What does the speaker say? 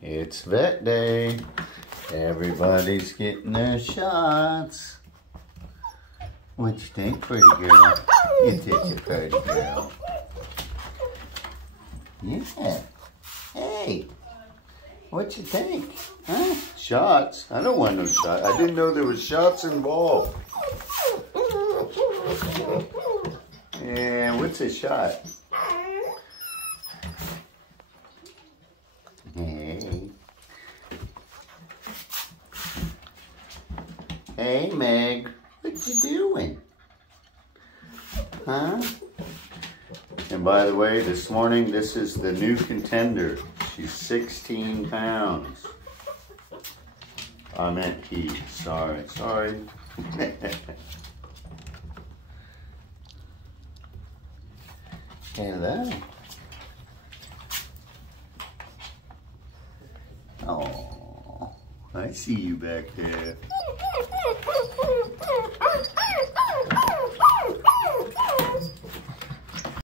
It's vet day. Everybody's getting their shots. What you think, pretty girl? You take it, pretty girl. Yeah. Hey. What you think? Huh? Shots? I don't want no shot. I didn't know there was shots involved. Yeah, what's a shot? Hey. Hey, Meg. What you doing? Huh? And by the way, this morning, this is the new contender. She's 16 pounds. I meant he. Sorry. Hello. Oh, I see you back there.